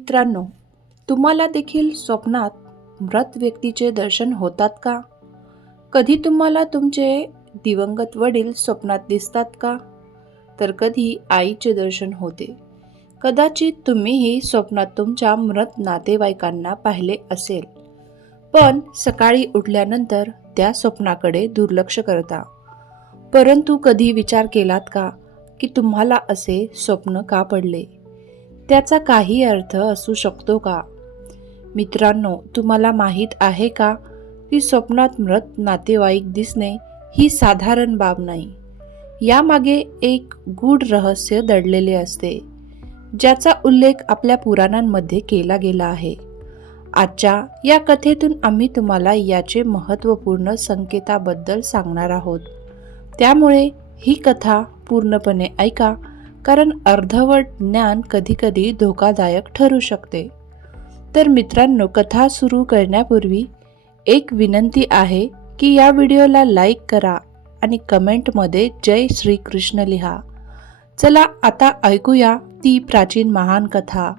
मित्रांनो, तुम्हाला देखील स्वप्नात मृत व्यक्तीचे दर्शन होतात का? कधी तुम्हाला तुमचे दिवंगत वडील स्वप्नात दिसतात का? तर कधी आईचे दर्शन होते. कदाचित तुम्हीही स्वप्नात तुमच्या मृत नातेवाईकांना पाहिले असेल, पण सकाळी उठल्यानंतर त्या स्वप्नाकडे दुर्लक्ष करता. परंतु कधी विचार केलात का की तुम्हाला असे स्वप्न का पडले? त्याचा काही अर्थ असू शकतो का? मित्रांनो, तुम्हाला माहीत आहे का की स्वप्नात मृत नातेवाईक दिसणे ही साधारण बाब नाही. यामागे एक गूढ रहस्य दडलेले असते, ज्याचा उल्लेख आपल्या पुराणांमध्ये केला गेला आहे. आजच्या या कथेतून आम्ही तुम्हाला याचे महत्त्वपूर्ण संकेताबद्दल सांगणार आहोत. त्यामुळे ही कथा पूर्णपणे ऐका, कारण अर्धवट ज्ञान कधीकधी धोकादायक ठरू शकते. तर मित्रांनो, कथा सुरू करण्यापूर्वी एक विनंती आहे की या व्हिडिओला लाईक करा आणि कमेंटमध्ये जय श्री कृष्ण लिहा. चला आता ऐकूया ती प्राचीन महान कथा,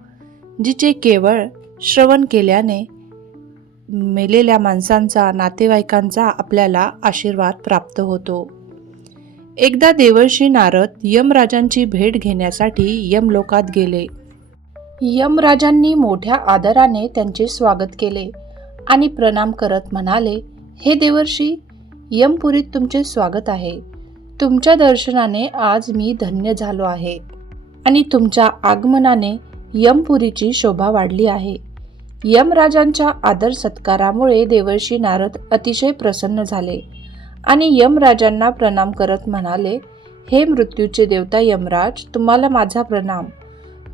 जिचे केवळ श्रवण केल्याने मेलेल्या माणसांचा, नातेवाईकांचा आपल्याला आशीर्वाद प्राप्त होतो. एकदा देवर्षी नारद यमराजांची भेट घेण्यासाठी यमलोकात गेले. यमराजांनी मोठ्या आदराने त्यांचे स्वागत केले आणि प्रणाम करत म्हणाले, हे देवर्षी, यमपुरीत तुमचे स्वागत आहे. तुमच्या दर्शनाने आज मी धन्य झालो आहे आणि तुमच्या आगमनाने यमपुरीची शोभा वाढली आहे. यमराजांच्या आदर सत्कारामुळे देवर्षी नारद अतिशय प्रसन्न झाले आणि यमराजांना प्रणाम करत म्हणाले, हे मृत्यूचे देवता यमराज, तुम्हाला माझा प्रणाम.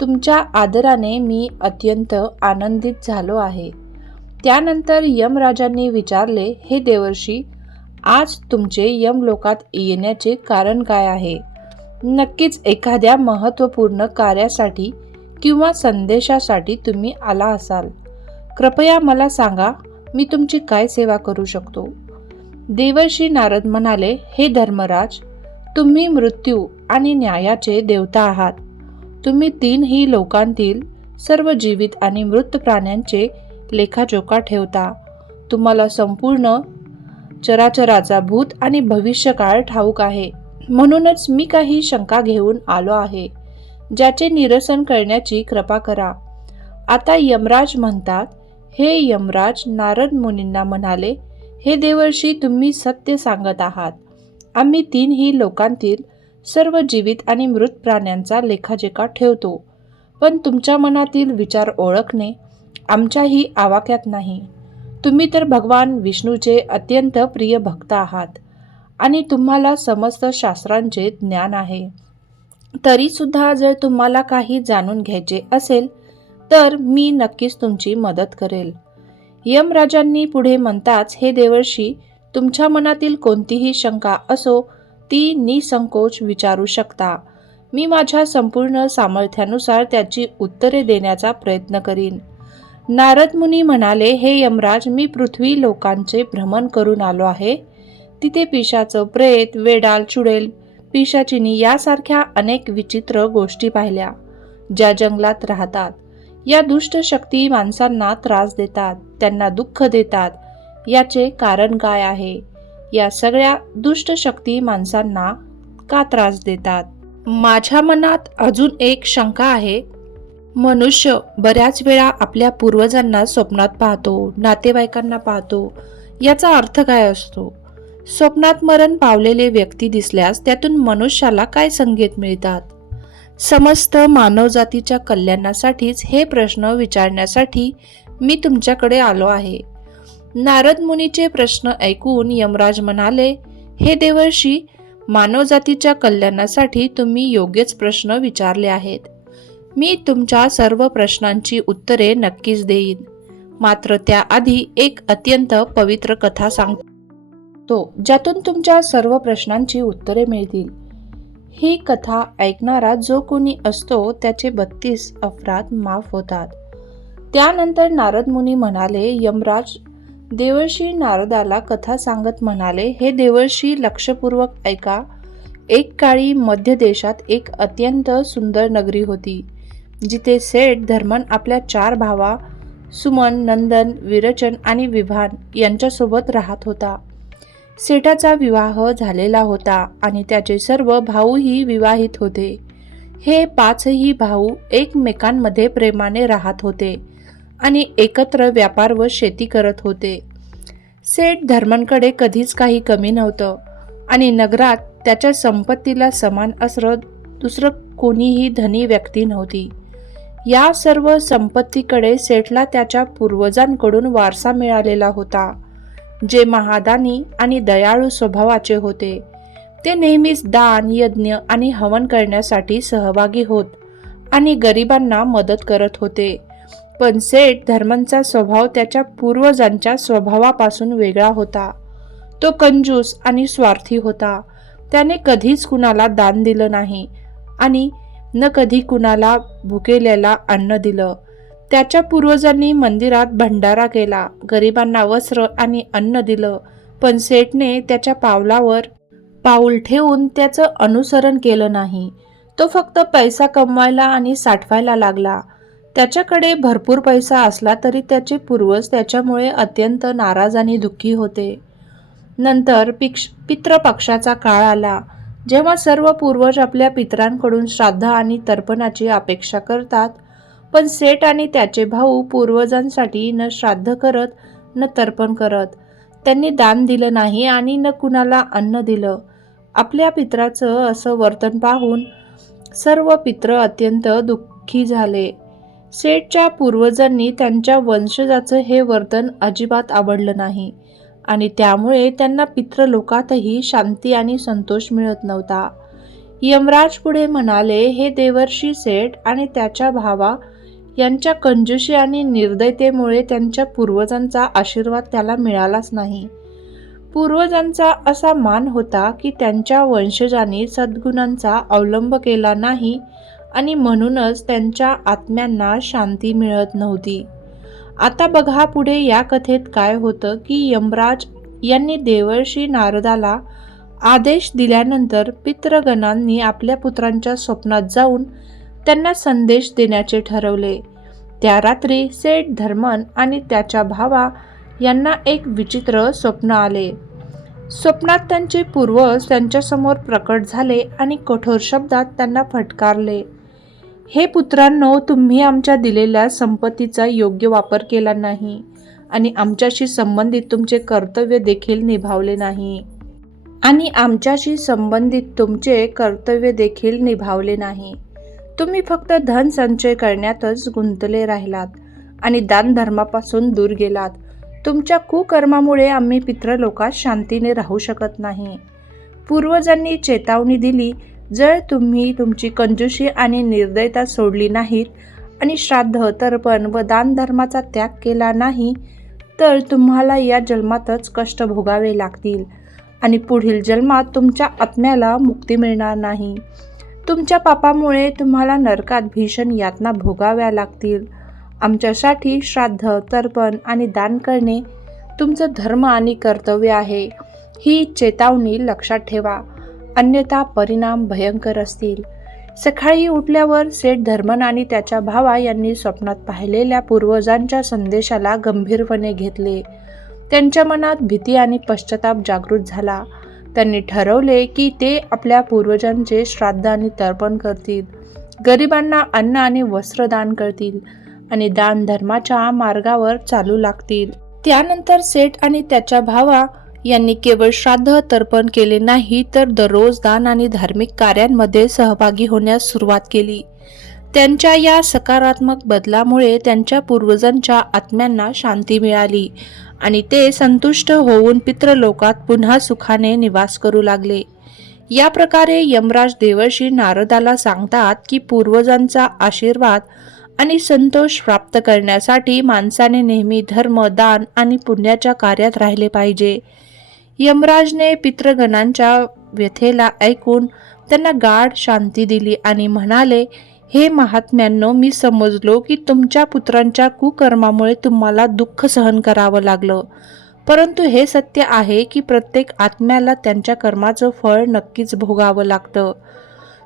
तुमच्या आदराने मी अत्यंत आनंदित झालो आहे. त्यानंतर यमराजांनी विचारले, हे देवर्षी, आज तुमचे यमलोकात येण्याचे कारण काय आहे? नक्कीच एखाद्या महत्त्वपूर्ण कार्यासाठी किंवा संदेशासाठी तुम्ही आला असाल. कृपया मला सांगा, मी तुमची काय सेवा करू शकतो? देवर्षी नारद म्हणाले, हे धर्मराज, तुम्ही मृत्यू आणि न्यायाचे देवता आहात. तुम्ही तीनही लोकांतील सर्व जीवित आणि मृत प्राण्यांचे लेखाजोखा ठेवता. तुम्हाला संपूर्ण चराचराचा भूत आणि भविष्यकाळ ठाऊक आहे. म्हणूनच मी काही शंका घेऊन आलो आहे, ज्याचे निरसन करण्याची कृपा करा. आता यमराज म्हणतात. हे यमराज नारद मुनींना म्हणाले, हे देवर्षी, तुम्ही सत्य सांगत आहात. आम्ही तीनही लोकांतील सर्व जीवित आणि मृत प्राण्यांचा लेखाजोखा ठेवतो, पण तुमच्या मनातील विचार ओळखणे आमच्याही आवाक्यात नाही. तुम्ही तर भगवान विष्णूचे अत्यंत प्रिय भक्त आहात आणि तुम्हाला समस्त शास्त्रांचे ज्ञान आहे. तरीसुद्धा जर तुम्हाला काही जाणून घ्यायचे असेल तर मी नक्कीच तुमची मदत करेल. यमराजांनी पुढे म्हणताच, हे देवर्षी, तुमच्या मनातील कोणतीही शंका असो ती निसंकोच विचारू शकता. मी माझ्या संपूर्ण सामर्थ्यानुसार त्याची उत्तरे देण्याचा प्रयत्न करीन. नारद मुनी म्हणाले, हे यमराज, मी पृथ्वी लोकांचे भ्रमण करून आलो आहे. तिथे पिशाचं प्रेत, वेडाल, चुडेल, पिशाचिनी यासारख्या अनेक विचित्र गोष्टी पाहिल्या, ज्या जंगलात राहतात. या दुष्ट शक्ती माणसांना त्रास देतात, त्यांना दुःख देतात. याचे कारण काय आहे? या सगळ्या दुष्ट शक्ती माणसांना का त्रास देतात? माझ्या मनात अजून एक शंका आहे. मनुष्य बऱ्याच वेळा आपल्या पूर्वजांना स्वप्नात पाहतो, नातेवाईकांना पाहतो. याचा अर्थ काय असतो? स्वप्नात मरण पावलेले व्यक्ती दिसल्यास त्यातून मनुष्याला काय संकेत मिळतात? समस्त मानवजातीच्या कल्याणासाठीच हे प्रश्न विचारण्यासाठी मी तुमच्याकडे आलो आहे. नारद मुनीचे प्रश्न ऐकून यमराज म्हणाले, हे देवर्षी, मानवजातीच्या कल्याणासाठी तुम्ही योग्यच प्रश्न विचारले आहेत. मी तुमच्या सर्व प्रश्नांची उत्तरे नक्कीच देईन. मात्र त्याआधी एक अत्यंत पवित्र कथा सांगतो, ज्यातून तुमच्या सर्व प्रश्नांची उत्तरे मिळतील. ही कथा ऐकणारा जो कोणी असतो त्याचे 32 अपराध माफ होतात. त्यानंतर नारद मुनी म्हणाले, यमराज, देवर्षी नारदाला कथा सांगत म्हणाले, हे देवर्षी, लक्षपूर्वक ऐका. एक काळी मध्य देशात एक अत्यंत सुंदर नगरी होती. जिथे सेठ धर्मन आपल्या 4 भावा सुमन, नंदन, विरचन आणि विभान यांच्यासोबत राहत होता. सेठाचा विवाह झालेला होता आणि त्याचे सर्व भाऊही विवाहित होते. हे 5ही भाऊ एकमेकांमध्ये प्रेमाने राहत होते आणि एकत्र व्यापार व शेती करत होते. सेठ धर्मनकडे कधीच काही कमी नव्हतं आणि नगरात त्याच्या संपत्तीला समान असं दुसरं कोणीही धनी व्यक्ती नव्हती. या सर्व संपत्तीकडे सेठला त्याच्या पूर्वजांकडून वारसा मिळालेला होता, जे महादानी आणि दयाळू स्वभावाचे होते. ते नेहमीच दान, यज्ञ आणि हवन करण्यासाठी सहभागी होत आणि गरिबांना मदत करत होते. पण सेठ धर्मनचा स्वभाव त्याच्या पूर्वजांच्या स्वभावापासून वेगळा होता. तो कंजूस आणि स्वार्थी होता. त्याने कधीच कुणाला दान दिलं नाही आणि न कधी कुणाला भुकेल्याला अन्न दिलं. त्याच्या पूर्वजांनी मंदिरात भंडारा केला, गरिबांना वस्त्र आणि अन्न दिलं, पण सेठने त्याच्या पावलावर पाऊल ठेवून त्याचं अनुसरण केलं नाही. तो फक्त पैसा कमवायला आणि साठवायला लागला. त्याच्याकडे भरपूर पैसा असला तरी त्याचे पूर्वज त्याच्यामुळे अत्यंत नाराज आणि दुःखी होते. नंतर पितृपक्षाचा काळ आला, जेव्हा सर्व पूर्वज आपल्या पितरांकडून श्राद्ध आणि तर्पणाची अपेक्षा करतात. पण सेठ आणि त्याचे भाऊ पूर्वजांसाठी न श्राद्ध करत न तर्पण करत. त्यांनी दान दिलं नाही आणि न कुणाला अन्न दिलं. आपल्या पितराचं असं वर्तन पाहून सर्व पितृ अत्यंत दुःखी झाले. सेठच्या पूर्वजांनी त्यांच्या वंशजाचं हे वर्तन अजिबात आवडलं नाही आणि त्यामुळे त्यांना पितृलोकातही शांती आणि संतोष मिळत नव्हता. यमराज पुढे म्हणाले, हे देवर्षी सेठ आणि त्याच्या भावा यांच्या कंजूसी आणि निर्दयतेमुळे त्यांच्या पूर्वजांचा आशीर्वाद त्याला मिळालाच नाही. पूर्वजांचा असा मान होता की त्यांच्या वंशजांनी सद्गुणांचा अवलंब केला नाही आणि म्हणूनच त्यांच्या आत्म्यांना शांती मिळत नव्हती. आता बघा पुढे या कथेत काय होतं की यमराज यांनी देवर्षी नारदाला आदेश दिल्यानंतर पितृगणांनी आपल्या पुत्रांच्या स्वप्नात जाऊन त्यांना संदेश देण्याचे ठरवले. त्या रात्री सेठ धर्मन आणि त्याच्या भावा यांना एक विचित्र स्वप्न आले. स्वप्नात त्यांचे पूर्वज त्यांच्यासमोर प्रकट झाले आणि कठोर शब्दात त्यांना फटकारले. हे पुत्रांनो, तुम्ही आमच्या दिलेल्या संपत्तीचा योग्य वापर केला नाही आणि आमच्याशी संबंधित तुमचे कर्तव्य देखील निभावले नाही. तुम्ही फक्त धन संचय करण्यातच गुंतले राहिलात आणि दानधर्मापासून दूर गेलात. तुमच्या कुकर्मामुळे आम्ही पितृलोकात शांतीने राहू शकत नाही. पूर्वजांनी चेतावणी दिली, जर तुम्ही तुमची कंजूसी आणि निर्दयता सोडली नाहीत आणि श्राद्ध, तर्पण व दानधर्माचा त्याग केला नाही तर तुम्हाला या जन्मातच कष्ट भोगावे लागतील आणि पुढील जन्मात तुमच्या आत्म्याला मुक्ती मिळणार नाही. तुमच्या पापामुळे तुम्हाला नरकात भीषण यातना भोगाव्या लागतील. आमच्यासाठी श्राद्ध, तर्पण आणि दान करणे तुमचं धर्म आणि कर्तव्य आहे. ही चेतावणी लक्षात ठेवा, अन्यथा परिणाम भयंकर असतील. सकाळी उठल्यावर सेठ धर्मन आणि त्याच्या भावा यांनी स्वप्नात पाहिलेल्या पूर्वजांच्या संदेशाला गंभीरपणे घेतले. त्यांच्या मनात भीती आणि पश्चाताप जागृत झाला. त्यांनी ठरवले की ते आपल्या पूर्वजांचे श्राद्ध आणि तर्पण करतील, गरिबांना अन्न आणि वस्त्र दान करतील आणि दान धर्माच्या मार्गावर चालू लागतील. त्यानंतर सेठ आणि त्याच्या भावा यांनी केवळ श्राद्ध तर्पण केले नाही तर दररोज दान आणि धार्मिक कार्यांमध्ये सहभागी होण्यास सुरुवात केली. त्यांच्या या सकारात्मक बदलामुळे त्यांच्या पूर्वजांच्या आत्म्यांना शांती मिळाली आणि ते संतुष्ट होऊन पितृलोकात पुन्हा सुखाने निवास करू लागले. या प्रकारे यमराज देवर्षी नारदाला सांगतात की पूर्वजांचा आशीर्वाद आणि संतोष प्राप्त करण्यासाठी माणसाने नेहमी धर्म, दान आणि पुण्याच्या कार्यात राहिले पाहिजे. यमराजने पितृगणांच्या व्यथेला ऐकून त्यांना गाढ शांती दिली आणि म्हणाले, हे महात्म्यांनो, मी समजलो की तुमच्या पुत्रांच्या कुकर्मामुळे तुम्हाला दुःख सहन करावं लागलं, परंतु हे सत्य आहे की प्रत्येक आत्म्याला त्यांच्या कर्माचं फळ नक्कीच भोगावं लागतं.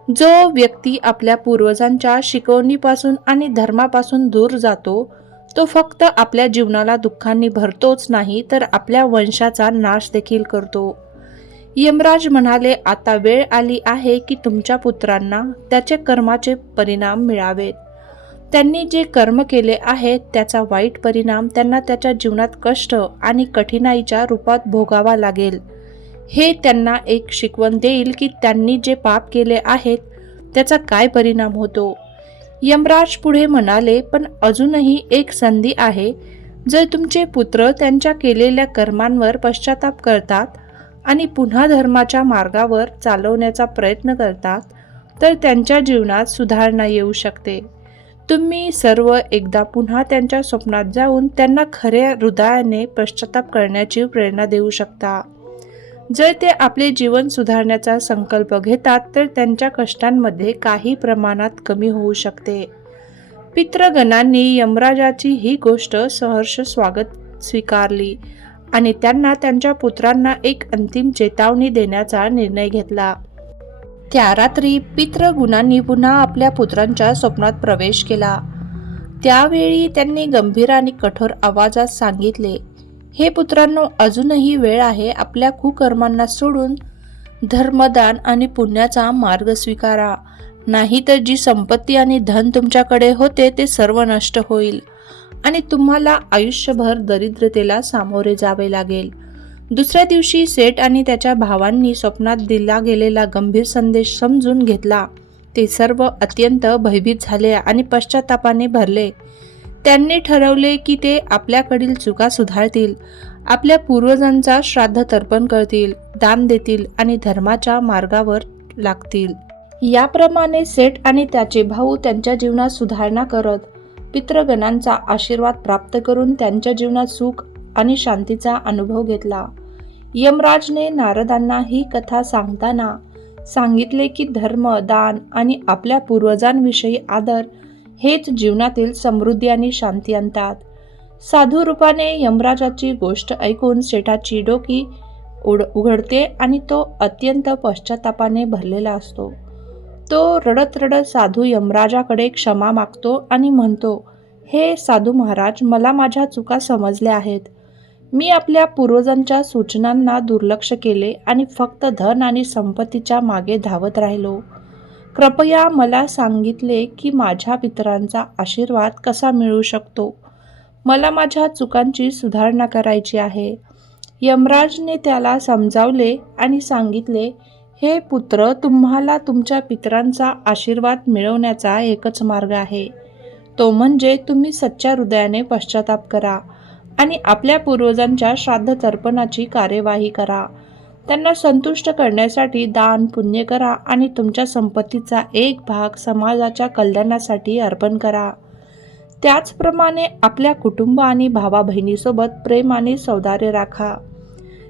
जो व्यक्ती आपल्या पूर्वजांच्या शिकवणीपासून आणि धर्मापासून दूर जातो, तो फक्त आपल्या जीवनाला दुःखांनी भरतोच नाही, तर आपल्या वंशाचा नाश देखील करतो. यमराज म्हणाले, आता वेळ आली आहे की तुमच्या पुत्रांना त्याचे कर्माचे परिणाम मिळावेत. त्यांनी जे कर्म केले आहेत त्याचा वाईट परिणाम त्यांना त्याच्या जीवनात कष्ट आणि कठीणाईच्या रूपात भोगावा लागेल. हे त्यांना एक शिकवण देईल की त्यांनी जे पाप केले आहेत त्याचा काय परिणाम होतो. यमराज पुढे म्हणाले, पण अजूनही एक संधी आहे. जर तुमचे पुत्र त्यांच्या केलेल्या कर्मांवर पश्चाताप करतात आणि पुन्हा धर्माच्या मार्गावर चालवण्याचा प्रयत्न करतात, तर त्यांच्या जीवनात सुधारणा येऊ शकते. तुम्ही सर्व एकदा पुन्हा त्यांच्या स्वप्नात जाऊन त्यांना खऱ्या हृदयाने पश्चाताप करण्याची प्रेरणा देऊ शकता. जर ते आपले जीवन सुधारण्याचा संकल्प घेतात, तर त्यांच्या कष्टांमध्ये काही प्रमाणात कमी होऊ शकते. पितृगणांनी यमराजाची ही गोष्ट सहर्ष स्वागत स्वीकारली आणि त्यांना त्यांच्या पुत्रांना एक अंतिम चेतावणी देण्याचा निर्णय घेतला. त्या रात्री पितृगणांनी पुन्हा आपल्या पुत्रांच्या स्वप्नात प्रवेश केला. त्यावेळी त्यांनी गंभीर आणि कठोर आवाजात सांगितले, हे पुत्रांनो, अजूनही वेळ आहे. आपल्या कुकर्मांना सोडून धर्मदान आणि पुण्याचा मार्ग स्वीकारा. नाहीतर जी संपत्ती आणि धन तुमच्याकडे होते ते सर्व नष्ट होईल आणि तुम्हाला आयुष्यभर दरिद्रतेला सामोरे जावे लागेल. दुसऱ्या दिवशी सेठ आणि त्याच्या भावांनी स्वप्नात दिला गेलेला गंभीर संदेश समजून घेतला. ते सर्व अत्यंत भयभीत झाले आणि पश्चातापाने भरले. त्यांनी ठरवले की ते आपल्याकडील चुका सुधारतील, आपल्या पूर्वजांचा श्राद्ध तर्पण करतील, दान देतील आणि धर्माच्या मार्गावर लागतील. याप्रमाणे सेठ आणि त्याचे भाऊ त्यांच्या जीवनात सुधारणा करत पितृगणांचा आशीर्वाद प्राप्त करून त्यांच्या जीवनात सुख आणि शांतीचा अनुभव घेतला. यमराजने नारदांना ही कथा सांगताना सांगितले की धर्म, दान आणि आपल्या पूर्वजांविषयी आदर हेच जीवनातील समृद्धी आणि शांती आणतात. साधू रूपाने यमराजाची गोष्ट ऐकून सेठाची डोकी उघडते आणि तो अत्यंत पश्चातापाने भरलेला असतो. तो रडत रडत साधू यमराजाकडे क्षमा मागतो आणि म्हणतो, हे साधू महाराज, मला माझ्या चुका समजल्या आहेत. मी आपल्या पूर्वजांच्या सूचनांना दुर्लक्ष केले आणि फक्त धन आणि संपत्तीच्या मागे धावत राहिलो. कृपया मला सांगितले की माझ्या पितरांचा आशीर्वाद कसा मिळू शकतो. मला माझ्या चुकांची सुधारणा करायची आहे. यमराजने त्याला समजावले आणि सांगितले, हे पुत्र, तुम्हाला तुमच्या पितरांचा आशीर्वाद मिळवण्याचा एकच मार्ग आहे. तो म्हणजे तुम्ही सच्च्या हृदयाने पश्चाताप करा आणि आपल्या पूर्वजांच्या श्राद्ध तर्पणाची कार्यवाही करा. त्यांना संतुष्ट करण्यासाठी दान पुण्य करा आणि तुमच्या संपत्तीचा एक भाग समाजाच्या कल्याणासाठी अर्पण करा. त्याचप्रमाणे आपल्या कुटुंब आणि भावा बहिणीसोबत प्रेमाने सौहार्द राखा.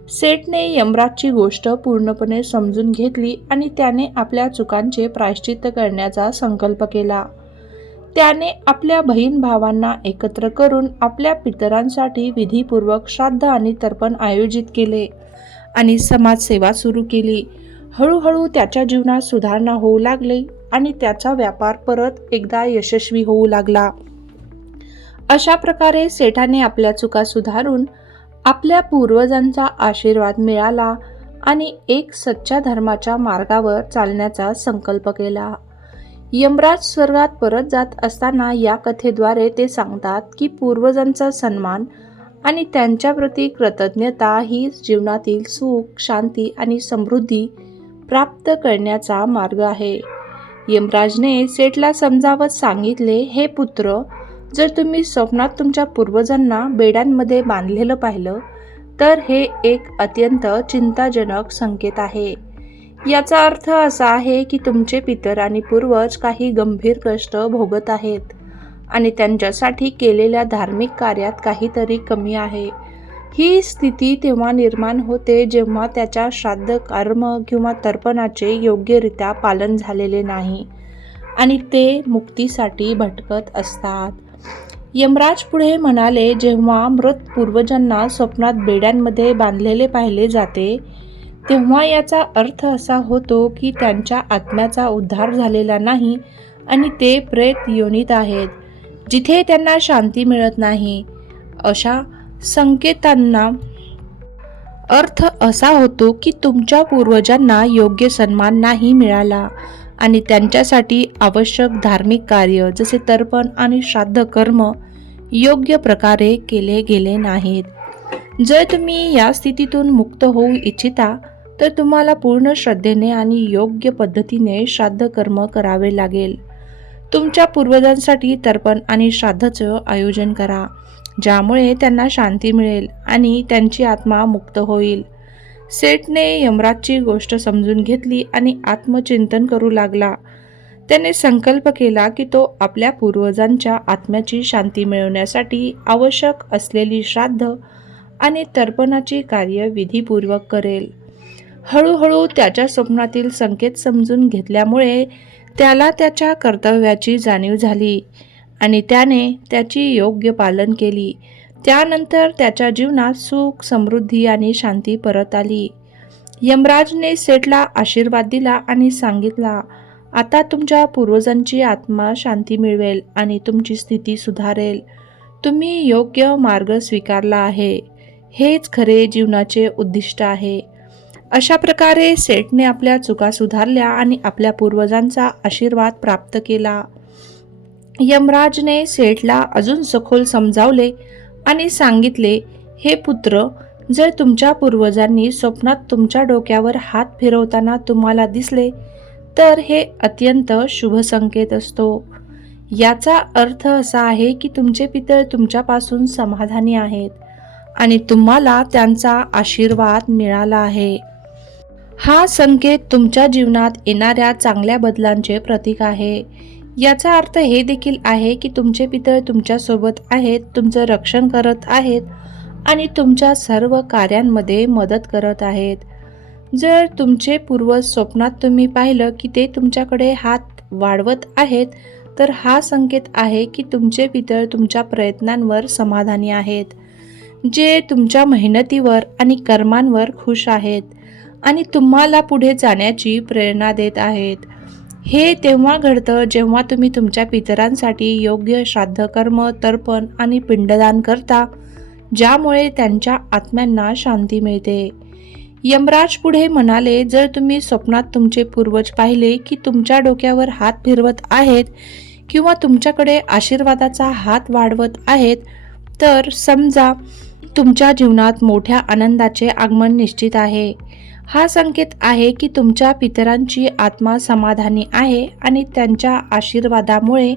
सेठने यमराजची गोष्ट पूर्णपणे समजून घेतली आणि त्याने आपल्या चुकांचे प्रायश्चित्त करण्याचा संकल्प केला. त्याने आपल्या बहीण भावांना एकत्र करून आपल्या पितरांसाठी विधीपूर्वक श्राद्ध आणि तर्पण आयोजित केले आणि समाजसेवा सुरू केली. हळूहळू त्याच्या जीवनात सुधारणा होऊ लागली आणि त्याचा व्यापार परत एकदा यशस्वी होऊ लागला. अशा प्रकारे सेठाने आपल्या चुका सुधारून आपल्या पूर्वजांचा आशीर्वाद मिळाला आणि एक सच्च्या धर्माच्या मार्गावर चालण्याचा संकल्प केला. यमराज स्वर्गात परत जात असताना या कथेद्वारे ते सांगतात की पूर्वजांचा सन्मान आणि त्यांच्याप्रती कृतज्ञता ही जीवनातील सुख, शांती आणि समृद्धी प्राप्त करण्याचा मार्ग आहे. यमराजने सेठला समजावत सांगितले, हे पुत्र, जर तुम्ही स्वप्नात तुमच्या पूर्वजांना बेड्यांमध्ये बांधलेलं पाहिलं तर हे एक अत्यंत चिंताजनक संकेत आहे. याचा अर्थ असा आहे की तुमचे पितर आणि पूर्वज काही गंभीर कष्ट भोगत आहेत आणि त्यांच्यासाठी केलेल्या धार्मिक कार्यात काहीतरी कमी आहे. ही स्थिती तेव्हा निर्माण होते जेव्हा त्याच्या श्राद्ध कर्म किंवा तर्पणाचे योग्यरित्या पालन झालेले नाही आणि ते मुक्तीसाठी भटकत असतात. यमराज पुढे म्हणाले, जेव्हा मृत पूर्वजांना स्वप्नात बेड्यांमध्ये बांधलेले पाहिले जाते तेव्हा याचा अर्थ असा होतो की त्यांच्या आत्म्याचा उद्धार झालेला नाही आणि ते प्रेत योनीत आहेत, जिथे त्यांना शांती मिळत नाही. अशा संकेतांना अर्थ असा होतो की तुमच्या पूर्वजांना योग्य सन्मान नाही मिळाला आणि त्यांच्यासाठी आवश्यक धार्मिक कार्य जसे तर्पण आणि श्राद्ध कर्म योग्य प्रकारे केले गेले नाहीत. जर तुम्ही या स्थितीतून मुक्त होऊ इच्छिता तर तुम्हाला पूर्ण श्रद्धेने आणि योग्य पद्धतीने श्राद्ध कर्म करावे लागेल. तुमच्या पूर्वजांसाठी तर्पण आणि श्राद्धाचं आयोजन करा, ज्यामुळे त्यांना शांती मिळेल आणि त्यांची आत्मा मुक्त होईल. सेठने यमराजची गोष्ट समजून घेतली आणि आत्मचिंतन करू लागला. त्याने संकल्प केला की तो आपल्या पूर्वजांच्या आत्म्याची शांती मिळवण्यासाठी आवश्यक असलेली श्राद्ध आणि तर्पणाची कार्य विधीपूर्वक करेल. हळूहळू त्याच्या स्वप्नातील संकेत समजून घेतल्यामुळे त्याला त्याच्या कर्तव्याची जाणीव झाली आणि त्याने त्याची योग्य पालन केली. त्यानंतर त्याच्या जीवनात सुख, समृद्धी आणि शांती परत आली. यमराजने सेठला आशीर्वाद दिला आणि सांगितला, आता तुमच्या पूर्वजांची आत्मा शांती मिळवेल आणि तुमची स्थिती सुधारेल. तुम्ही योग्य मार्ग स्वीकारला आहे. हेच खरे जीवनाचे उद्दिष्ट आहे. अशा प्रकारे सेठने आपल्या चुका सुधारल्या आणि आपल्या पूर्वजांचा आशीर्वाद प्राप्त केला. यमराजने सेठला अजून सखोल समजावले आणि सांगितले, हे पुत्र, जर तुमच्या पूर्वजांनी स्वप्नात तुमच्या डोक्यावर हात फिरवताना तुम्हाला दिसले तर हे अत्यंत शुभ संकेत असतो. याचा अर्थ असा आहे की तुमचे पितळ तुमच्यापासून समाधानी आहेत आणि तुम्हाला त्यांचा आशीर्वाद मिळाला आहे. हा संकेत तुमच्या जीवनात येणाऱ्या चांगल्या बदलांचे प्रतीक आहे. याचा अर्थ हे देखील आहे की तुमचे पितळ तुमच्यासोबत आहेत, तुमचं रक्षण करत आहेत आणि तुमच्या सर्व कार्यांमध्ये मदत करत आहेत. जर तुमचे पूर्वज स्वप्नात तुम्ही पाहिलं की ते तुमच्याकडे हात वाढवत आहेत, तर हा संकेत आहे की तुमचे पितळ तुमच्या प्रयत्नांवर समाधानी आहेत, जे तुमच्या मेहनतीवर आणि कर्मांवर खुश आहेत आणि तुम्हाला पुढे जाण्याची प्रेरणा देत आहेत. हे तेव्हा घडतं जेव्हा तुम्ही तुमच्या पितरांसाठी योग्य श्राद्ध कर्म, तर्पण आणि पिंडदान करता, ज्यामुळे त्यांच्या आत्म्यांना शांती मिळते. यमराज पुढे म्हणाले, जर तुम्ही स्वप्नात तुमचे पूर्वज पाहिले की तुमच्या डोक्यावर हात फिरवत आहेत किंवा तुमच्याकडे आशीर्वादाचा हात वाढवत आहेत, तर समजा तुमच्या जीवनात मोठ्या आनंदाचे आगमन निश्चित आहे. हा संकेत आहे की तुमच्या पितरांची आत्मा समाधानी आहे आणि त्यांच्या आशीर्वादामुळे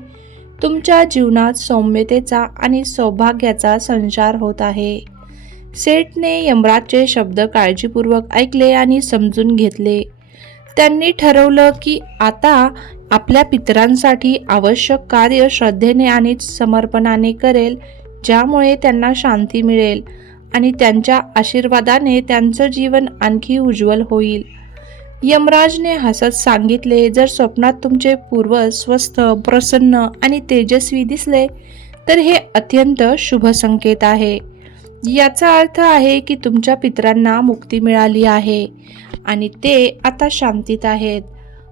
तुमच्या जीवनात सौम्यतेचा आणि सौभाग्याचा संचार होत आहे. सेठने यमराजचे शब्द काळजीपूर्वक ऐकले आणि समजून घेतले. त्यांनी ठरवलं की आता आपल्या पितरांसाठी आवश्यक कार्य श्रद्धेने आणि समर्पणाने करेल, ज्यामुळे त्यांना शांती मिळेल आणि त्यांच्या आशीर्वादाने त्यांचं जीवन आणखी उज्ज्वल होईल. यमराजने हसत सांगितले, जर स्वप्नात तुमचे पूर्वज स्वस्थ, प्रसन्न आणि तेजस्वी दिसले तर हे अत्यंत शुभ संकेत आहे. याचा अर्थ आहे की तुमच्या पितरांना मुक्ती मिळाली आहे आणि ते आता शांतीत आहेत.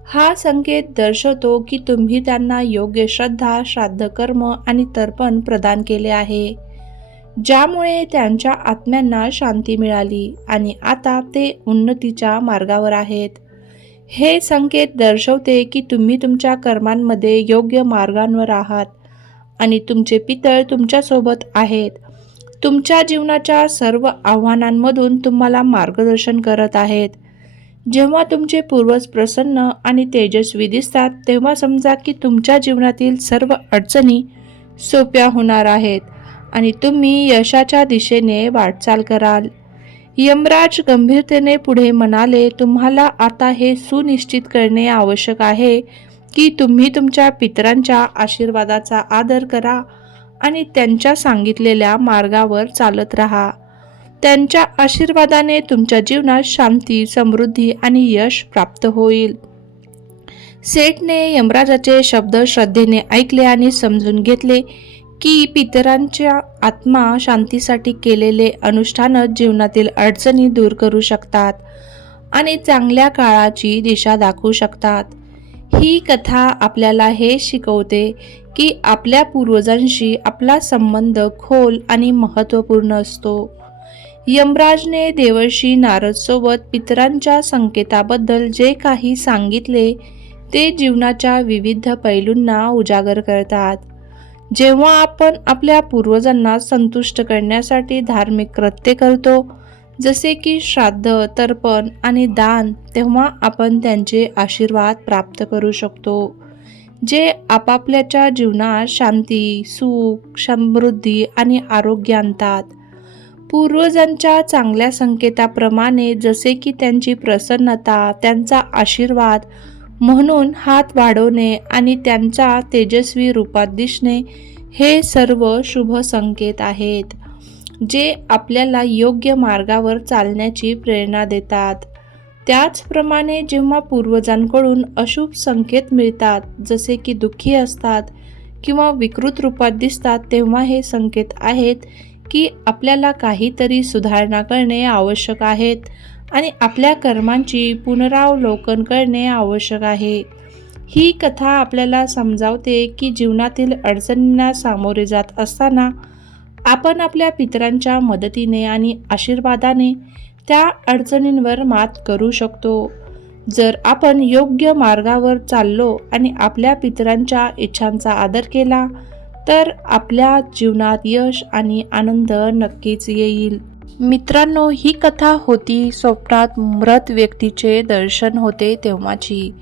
हा संकेत दर्शवतो की तुम्ही त्यांना योग्य श्रद्धा, श्राद्ध कर्म आणि तर्पण प्रदान केले आहे, ज्यामुळे त्यांच्या आत्म्यांना शांती मिळाली आणि आता ते उन्नतीच्या मार्गावर आहेत. हे संकेत दर्शवते की तुम्ही तुमच्या कर्मांमध्ये योग्य मार्गांवर आहात आणि तुमचे पितळ तुमच्यासोबत आहेत. तुमच्या जीवनाच्या सर्व आव्हानांमधून तुम्हाला मार्गदर्शन करत आहेत. जेव्हा तुमचे पूर्वज प्रसन्न आणि तेजस्वी दिसतात, तेव्हा समजा की तुमच्या जीवनातील सर्व अडचणी सोप्या होणार आहेत आणि तुम्ही यशाच्या दिशेने वाटचाल कराल. यमराज गंभीरतेने पुढे म्हणाले, तुम्हाला आता हे सुनिश्चित करणे आवश्यक आहे की तुम्ही तुमच्या पितरांच्या आशीर्वादाचा आदर करा आणि त्यांच्या सांगितलेल्या मार्गावर चालत राहा. त्यांच्या आशीर्वादाने तुमच्या जीवनात शांती, समृद्धी आणि यश प्राप्त होईल. सेठने यमराजाचे शब्द श्रद्धेने ऐकले आणि समजून घेतले की पितरांच्या आत्मा शांतीसाठी केलेले अनुष्ठानच जीवनातील अडचणी दूर करू शकतात आणि चांगल्या काळाची दिशा दाखवू शकतात. ही कथा आपल्याला हे शिकवते की आपल्या पूर्वजांशी आपला संबंध खोल आणि महत्त्वपूर्ण असतो. यमराजने देवर्षी नारदसोबत पितरांच्या संकेताबद्दल जे काही सांगितले ते जीवनाच्या विविध पैलूंना उजागर करतात. जेव्हा आपण आपल्या पूर्वजांना संतुष्ट करण्यासाठी धार्मिक कृत्ये करतो, जसे की श्राद्ध, तर्पण आणि दान, तेव्हा आपण त्यांचे आशीर्वाद प्राप्त करू शकतो, जे आपापल्याच्या जीवनात शांती, सुख, समृद्धी आणि आरोग्य आणतात. पूर्वजांच्या चांगल्या संकेताप्रमाणे, जसे की त्यांची प्रसन्नता, त्यांचा आशीर्वाद म्हणून हात वाढवणे आणि त्यांच्या तेजस्वी रूपात दिसणे, हे सर्व शुभ संकेत आहेत, जे आपल्याला योग्य मार्गावर चालण्याची प्रेरणा देतात. त्याचप्रमाणे जेव्हा पूर्वजांकडून अशुभ संकेत मिळतात, जसे की दुःखी असतात किंवा विकृत रूपात दिसतात, तेव्हा हे संकेत आहेत की आपल्याला काहीतरी सुधारणा करणे आवश्यक आहेत आणि आपल्या कर्मांची पुनरावलोकन करणे आवश्यक आहे. ही कथा आपल्याला समजावते की जीवनातील अडचणींना सामोरे जात असताना आपण आपल्या पितरांच्या मदतीने आणि आशीर्वादाने त्या अडचणींवर मात करू शकतो. जर आपण योग्य मार्गावर चाललो आणि आपल्या पितरांच्या इच्छांचा आदर केला, तर आपल्या जीवनात यश आणि आनंद नक्कीच येईल. मित्रांनो, ही कथा होती स्वप्नात मृत व्यक्तीचे दर्शन होते तेव्हाची.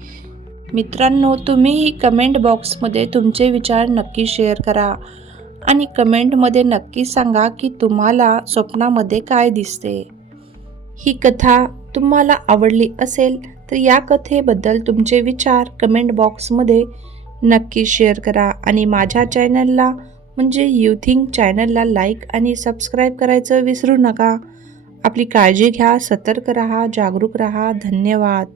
मित्रांनो, तुम्हीही कमेंट बॉक्समध्ये तुमचे विचार नक्की शेअर करा आणि कमेंटमध्ये नक्की सांगा की तुम्हाला स्वप्नामध्ये काय दिसते. ही कथा तुम्हाला आवडली असेल तर या कथेबद्दल तुमचे विचार कमेंट बॉक्समध्ये नक्की शेअर करा आणि माझ्या चॅनलला म्हणजे यू थिंक चॅनलला लाईक आणि सबस्क्राईब करायचं विसरू नका. आपली काळजी घ्या, सतर्क राहा, जागरूक राहा. धन्यवाद.